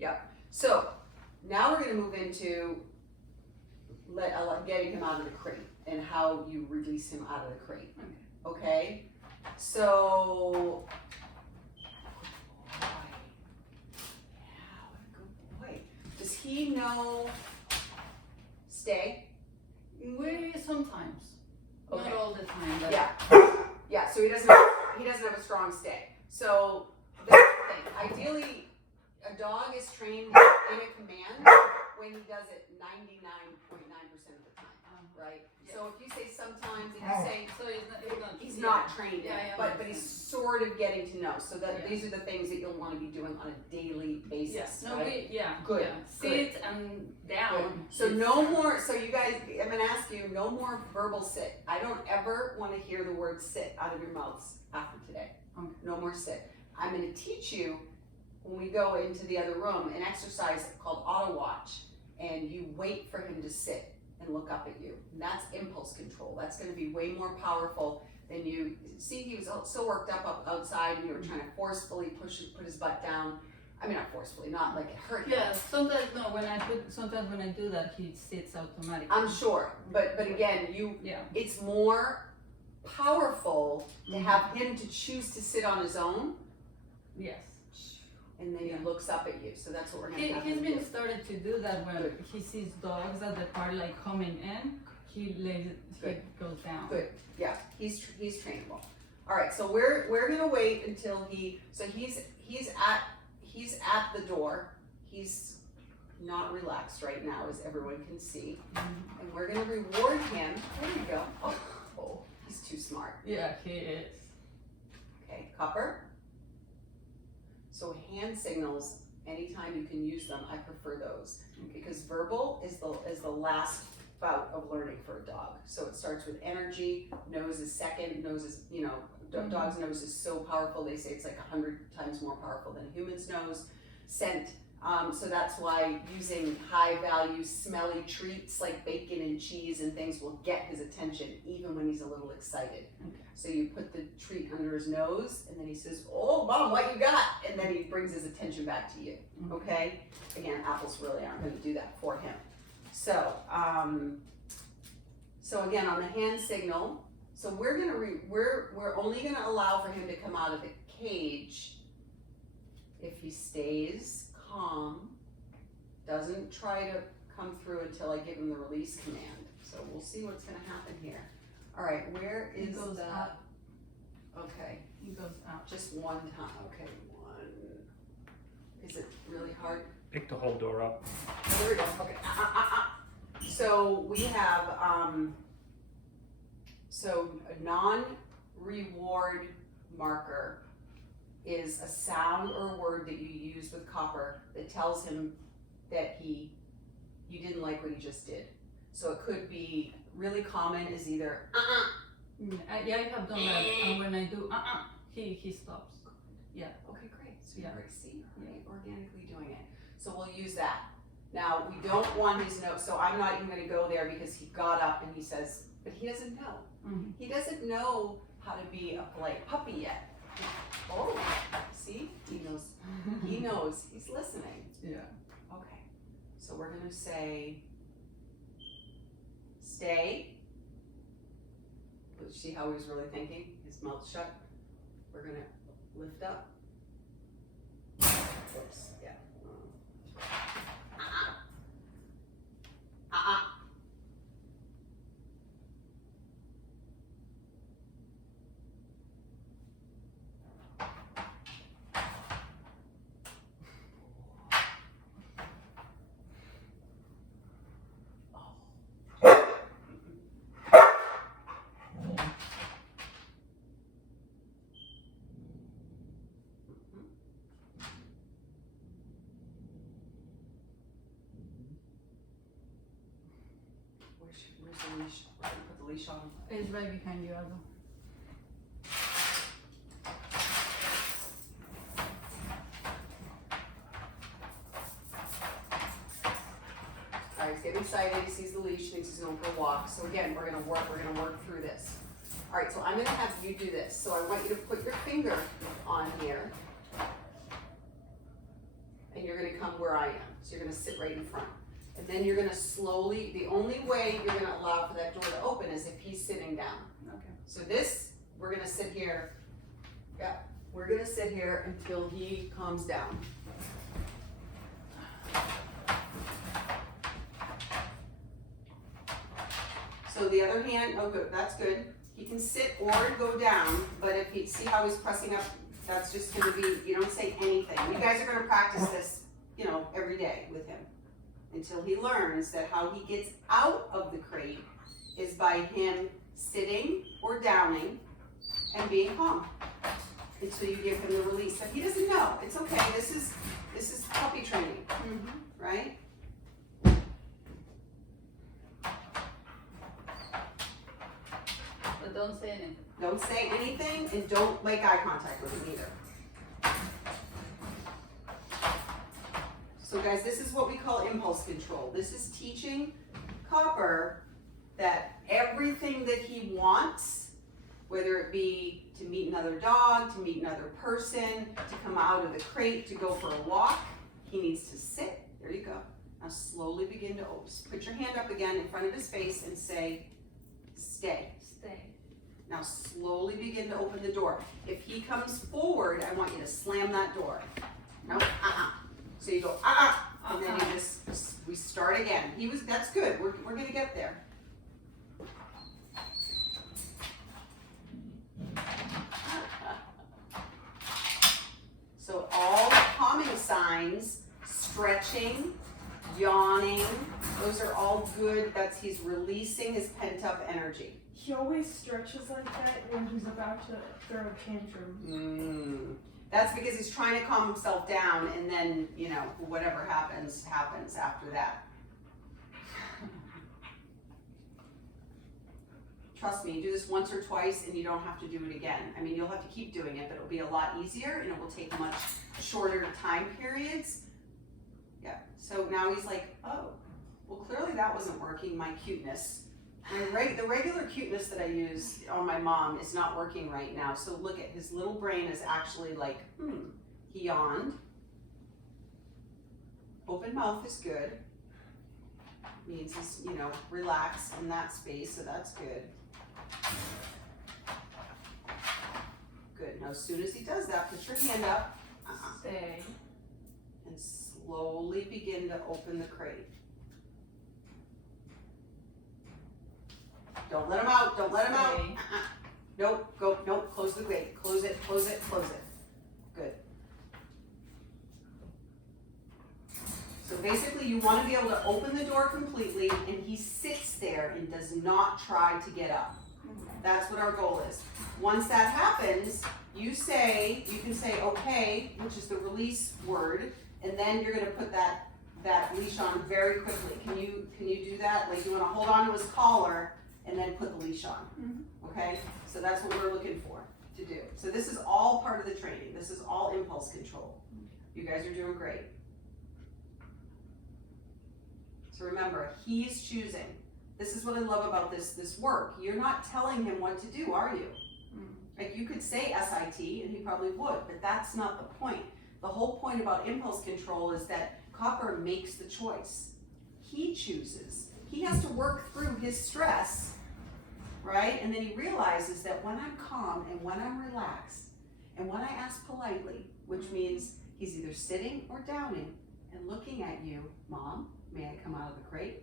Yep. So now we're going to move into getting him out of the crate and how you release him out of the crate. Okay? So, good boy. Does he know stay? Sometimes. Okay. Not all the time. But Yeah, so he doesn't have a strong stay. So that's the thing. Ideally, a dog is trained in a command when he does it 99.9% of the time, right? Yeah. So if you say sometimes, if you say So he's not trained in Yeah, it, yeah, but he's sort of getting to know. So that Yeah. these are the things that you'll want to be doing on a daily basis, No, right? Good. Good. Sit and down. So no more, so you guys, I'm gonna ask you, no more verbal sit. I don't ever wanna hear the word sit out of your mouths after today. Okay. No more sit. I'm gonna teach you, when we go into the other room, an exercise called auto watch, and you wait for him to sit and look up at you. And that's impulse control. That's gonna be way more powerful than you, see, he was so worked up outside and you were trying to forcefully put his butt down. I mean, not forcefully, not like it hurt him. Yeah, sometimes when I do that, he sits automatically. I'm sure, but again, it's more powerful to have him to choose to sit on his own, Yes. and then he looks up at you. So that's what we're gonna have He's him been do. started to do that when he sees dogs at the park like coming in. He goes down. Good, yeah, he's trainable. All right, so we're gonna wait until he's at the door. He's not relaxed right now, as everyone can see. And we're gonna reward him. There you go. Oh, he's too smart. Yeah, he is. Okay, Copper. So hand signals, anytime you can use them, I prefer those. Because verbal is the last bout of learning for a dog. So it starts with energy, nose is second, nose is, dog's nose is so powerful, they say it's like 100 times more powerful than a human's nose. Scent, so that's why using high value smelly treats like bacon and cheese and things will get his attention even when he's a little excited. Okay. So you put the treat under his nose and then he says, "Oh mom, what you got?" And then he brings his attention back to you, okay? Again, apples really aren't gonna do that for him. So, so again, on the hand signal, so we're only gonna allow for him to come out of the cage if he stays calm, doesn't try to come through until I give him the release command. So we'll see what's gonna happen here. All right, where is He goes the? up. Okay, He goes out. just one time. Okay, one. Is it really hard? Pick the whole door up. There we go. Okay. So we have so a non-reward marker is a sound or word that you use with Copper that tells him that you didn't like what he just did. So it could be really common is either Yeah, I have done that, and when I do he stops. Yeah. Okay, great. So Yeah. you're already see, right? Organically doing it. So we'll use that. Now we don't want his nose, so I'm not even gonna go there because he got up and he says, but he doesn't know. Mhm. He doesn't know how to be a polite puppy yet. Oh, see? He knows, he's listening. Yeah. Okay, so we're gonna say, stay. See how he was really thinking? His mouth shut. We're gonna lift up. Oops, yeah. Where's the leash? We're gonna put the leash on him. It's right behind you, Aldo. All right, he's getting excited. He sees the leash, thinks he's going for a walk. So again, we're gonna work through this. All right, so I'm gonna have you do this. So I want you to put your finger on here. and you're gonna come where I am. So you're gonna sit right in front. And then you're gonna slowly, the only way you're gonna allow for that door to open is if he's sitting down. Okay. So this, we're gonna sit here, yeah, we're gonna sit here until he calms down. So the other hand, oh good, that's good. He can sit or go down, but if he, see how he's pressing up, that's just gonna be, you don't say anything. You guys are gonna practice this, you know, every day with him until he learns that how he gets out of the crate is by him sitting or downing and being calm until you give him the release. So he doesn't know, it's okay, this is puppy training, right? But don't say anything. Don't say anything and don't make eye contact with him either. So guys, this is what we call impulse control. This is teaching Copper that everything that he wants, whether it be to meet another dog, to meet another person, to come out of the crate, to go for a walk, he needs to sit. There you go. Now slowly begin to open. Put your hand up again in front of his face and say, stay. Stay. Now slowly begin to open the door. If he comes forward, I want you to slam that door. No, So you go, and then you just, we start again. That's good, we're gonna get there. So all calming signs, stretching, yawning, those are all good. He's releasing his pent up energy. He always stretches like that when he's about to throw a tantrum. That's because he's trying to calm himself down, and then, you know, whatever happens after that. Trust me, do this once or twice and you don't have to do it again. I mean, you'll have to keep doing it, but it'll be a lot easier and it will take much shorter time periods. Yeah, so now he's like, oh, well clearly that wasn't working, my cuteness. The regular cuteness that I use on my mom is not working right now. So look at his little brain is actually like, he yawned. Open mouth is good. Means he's, you know, relaxed in that space, so that's good. Good, now as soon as he does that, put your hand up. Stay. And slowly begin to open the crate. Don't let him out, don't let him out. Stay. Nope, close the gate, close it. Good. So basically you want to be able to open the door completely and he sits there and does not try to get up. That's what our goal is. Once that happens, you can say okay, which is the release word, and then you're gonna put that leash on very quickly. Can you do that? Like you wanna hold on to his collar and then put the leash on, okay? So that's what we're looking for to do. So this is all part of the training. This is all impulse control. You guys are doing great. So remember, he's choosing. This is what I love about this work. You're not telling him what to do, are you? Like you could say SIT and he probably would, but that's not the point. The whole point about impulse control is that Copper makes the choice. He chooses. He has to work through his stress, right? And then he realizes that when I'm calm and when I'm relaxed and when I ask politely, which means he's either sitting or downing and looking at you, Mom, may I come out of the crate?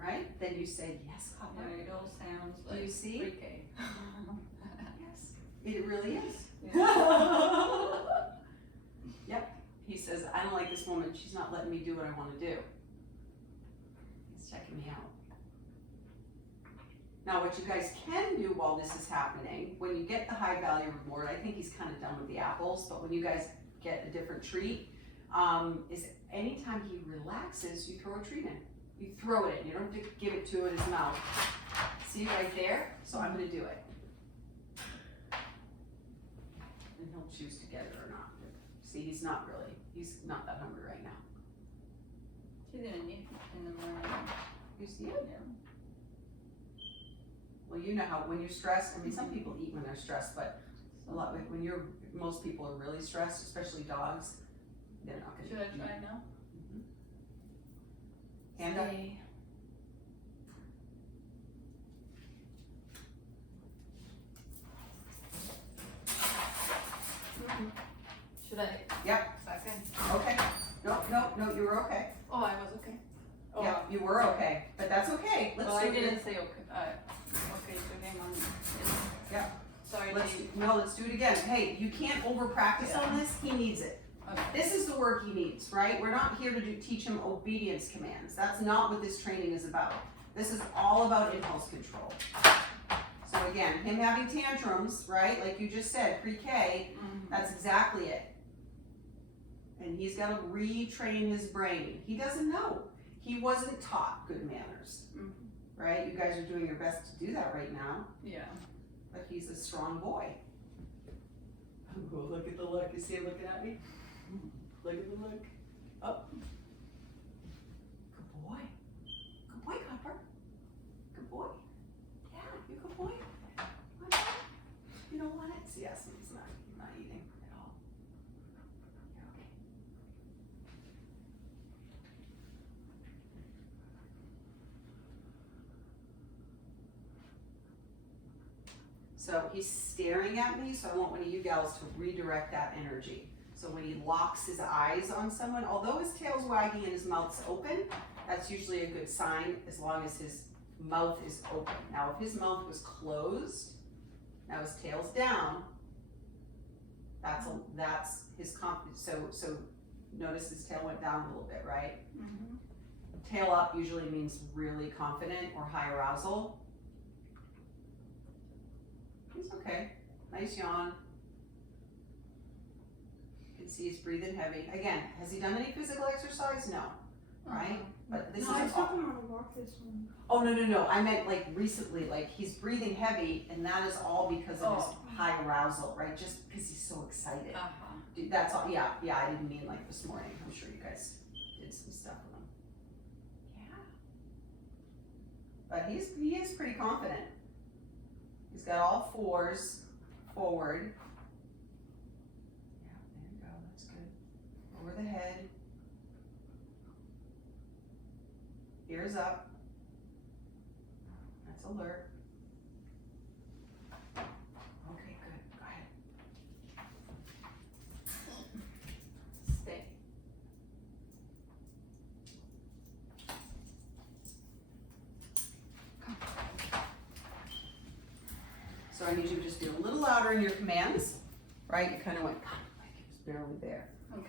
Right? Then you say, yes, Copper. Yeah, it all sounds Do like you see? pre-K. Yes, it really is. Yeah. Yep. He says, I don't like this woman. She's not letting me do what I want to do. He's checking me out. Now, what you guys can do while this is happening, when you get the high value reward, I think he's kind of done with the apples, but when you guys get a different treat, is anytime he relaxes, you throw a treat in. You throw it in. You don't have to give it to his mouth. See right there? So I'm going to do it. And he'll choose to get it or not. See, he's not that hungry right now. She didn't eat in the morning. You see it? Yeah. Well, you know how when you're stressed, I mean, some people eat when they're stressed, but most people are really stressed, especially dogs. They're not gonna. Should I try now? Hand up. Stay. Should I? Yep. Second. Okay. No, you were okay. Oh, I was okay. Oh, Yeah, you were okay, but that's okay. Let's well, do I it. didn't say okay. Okay to him on. Yeah. Sorry. Let's do it again. Hey, you can't over practice on this. He needs it. Okay. This is the work he needs, right? We're not here to teach him obedience commands. That's not what this training is about. This is all about impulse control. So again, him having tantrums, right? Like you just said, pre-K, that's exactly it. And he's got to retrain his brain. He doesn't know. He wasn't taught good manners, right? You guys are doing your best to do that right now, Yeah. but he's a strong boy. Oh, look at the look. You see him looking at me? Look at the look. Up. Good boy. Good boy, Copper. Good boy. Yeah, you good boy. Good boy. You don't want it? Yes, he's not eating at all. You're okay. So he's staring at me, so I want one of you gals to redirect that energy. So when he locks his eyes on someone, although his tail's wagging and his mouth's open, that's usually a good sign as long as his mouth is open. Now if his mouth was closed, now his tail's down, that's his so notice his tail went down a little bit, right? Tail up usually means really confident or high arousal. He's okay. Nice yawn. You can see he's breathing heavy. Again, has he done any physical exercise? No. Right? But this No, I is took him on a walk this one. Oh no. I meant like recently, like he's breathing heavy and that is all because of his high arousal, right? Just because he's so excited. Dude, that's all. Yeah, I didn't mean like this morning. I'm sure you guys did some stuff with him. Yeah. But he is pretty confident. He's got all fours forward. Yeah, there you go. That's good. Over the head. Ears up. That's alert. Okay, good. Go ahead. Stay. So I need you to just be a little louder in your commands, right? You kind of went, like it was barely there. Okay.